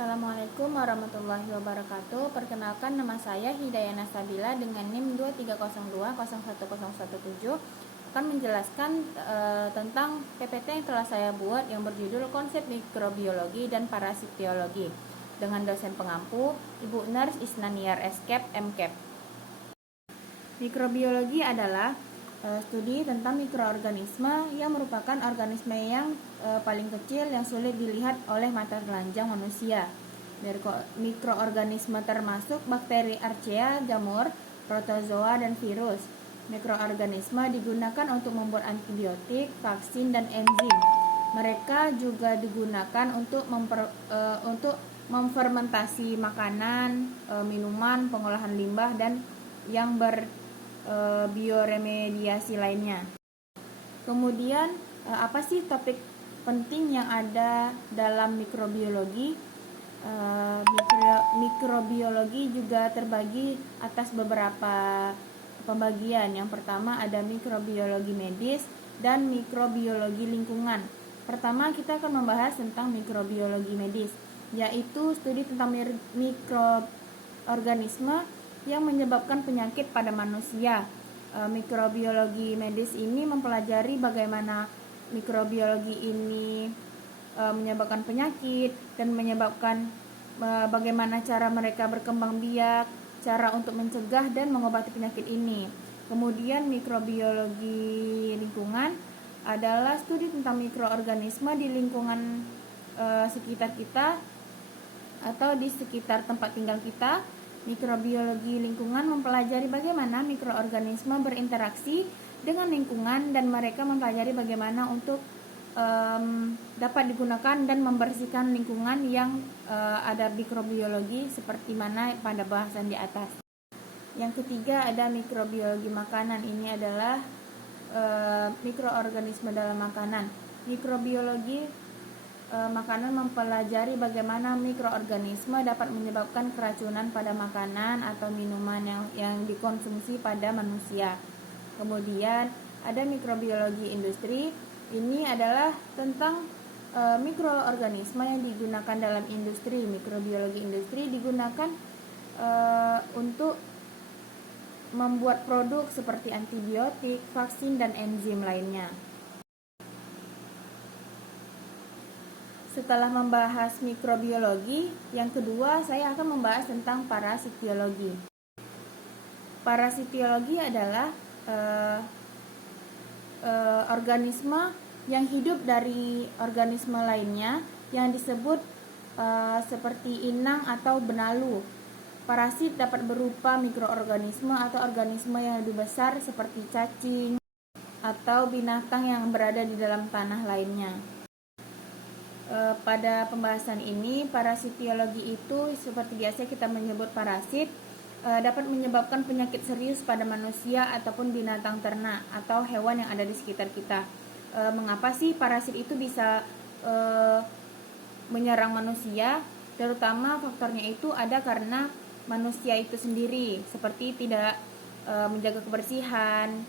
Assalamualaikum warahmatullahi wabarakatuh. Perkenalkan, nama saya Hidayana Sabila dengan NIM 2302010117 akan menjelaskan tentang PPT yang telah saya buat yang berjudul Konsep Mikrobiologi dan Parasitiologi dengan dosen pengampu Ibu Nurse Isnaniar Eskep MKep. Mikrobiologi adalah studi tentang mikroorganisme yang merupakan organisme yang paling kecil yang sulit dilihat oleh mata telanjang manusia. Mikroorganisme termasuk bakteri archaea, jamur, protozoa, dan virus. Mikroorganisme digunakan untuk membuat antibiotik, vaksin, dan enzim. Mereka juga digunakan untuk memfermentasi makanan, minuman, pengolahan limbah, dan yang bioremediasi lainnya. Kemudian apa sih topik penting yang ada dalam mikrobiologi? Mikrobiologi juga terbagi atas beberapa pembagian. Yang pertama ada mikrobiologi medis dan mikrobiologi lingkungan. Pertama kita akan membahas tentang mikrobiologi medis, yaitu studi tentang mikroorganisme yang menyebabkan penyakit pada manusia. Mikrobiologi medis ini mempelajari bagaimana mikrobiologi ini menyebabkan penyakit dan menyebabkan bagaimana cara mereka berkembang biak, cara untuk mencegah dan mengobati penyakit ini. Kemudian mikrobiologi lingkungan adalah studi tentang mikroorganisme di lingkungan sekitar kita atau di sekitar tempat tinggal kita. Mikrobiologi lingkungan mempelajari bagaimana mikroorganisme berinteraksi dengan lingkungan dan mereka mempelajari bagaimana untuk dapat digunakan dan membersihkan lingkungan yang ada mikrobiologi seperti mana pada bahasan di atas. Yang ketiga ada mikrobiologi makanan. Ini adalah mikroorganisme dalam makanan. Mikrobiologi makanan mempelajari bagaimana mikroorganisme dapat menyebabkan keracunan pada makanan atau minuman yang dikonsumsi pada manusia. Kemudian ada mikrobiologi industri. Ini adalah tentang mikroorganisme yang digunakan dalam industri. Mikrobiologi industri digunakan untuk membuat produk seperti antibiotik, vaksin, dan enzim lainnya. Setelah membahas mikrobiologi, yang kedua saya akan membahas tentang parasitiologi. Parasitiologi adalah organisme yang hidup dari organisme lainnya yang disebut seperti inang atau benalu. Parasit dapat berupa mikroorganisme atau organisme yang lebih besar seperti cacing atau binatang yang berada di dalam tanah lainnya. Pada pembahasan ini, parasitiologi itu seperti biasa kita menyebut parasit dapat menyebabkan penyakit serius pada manusia ataupun binatang ternak atau hewan yang ada di sekitar kita. Mengapa sih parasit itu bisa menyerang manusia? Terutama faktornya itu ada karena manusia itu sendiri seperti tidak menjaga kebersihan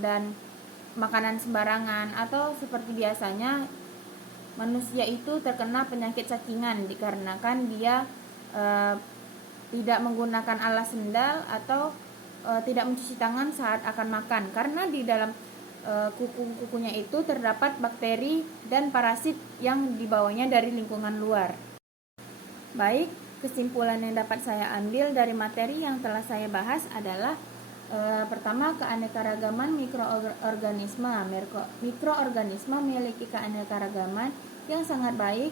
dan makanan sembarangan, atau seperti biasanya manusia itu terkena penyakit cacingan dikarenakan dia tidak menggunakan alas sendal atau tidak mencuci tangan saat akan makan, karena di dalam kuku-kukunya itu terdapat bakteri dan parasit yang dibawanya dari lingkungan luar. Baik, kesimpulan yang dapat saya ambil dari materi yang telah saya bahas adalah pertama, keanekaragaman mikroorganisme. Mikroorganisme memiliki keanekaragaman yang sangat baik,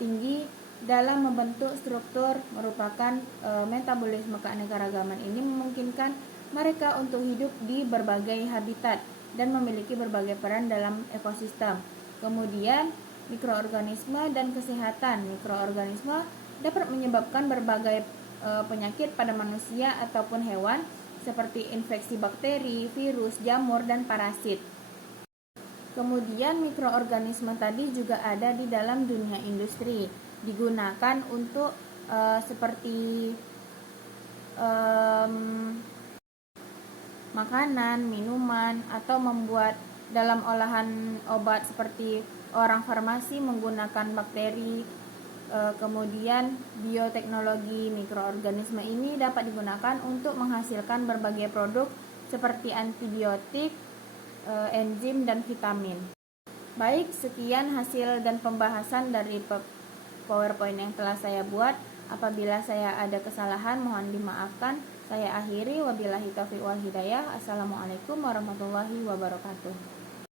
tinggi dalam membentuk struktur. Merupakan metabolisme keanekaragaman ini memungkinkan mereka untuk hidup di berbagai habitat dan memiliki berbagai peran dalam ekosistem. Kemudian mikroorganisme dan kesehatan. Mikroorganisme dapat menyebabkan berbagai penyakit pada manusia ataupun hewan seperti infeksi bakteri, virus, jamur, dan parasit. Kemudian mikroorganisme tadi juga ada di dalam dunia industri, digunakan untuk seperti makanan, minuman, atau membuat dalam olahan obat seperti orang farmasi menggunakan bakteri Kemudian bioteknologi mikroorganisme ini dapat digunakan untuk menghasilkan berbagai produk seperti antibiotik, enzim, dan vitamin. Baik, sekian hasil dan pembahasan dari PowerPoint yang telah saya buat. Apabila saya ada kesalahan, mohon dimaafkan. Saya akhiri, wabillahi taufiq wal hidayah. Assalamualaikum warahmatullahi wabarakatuh.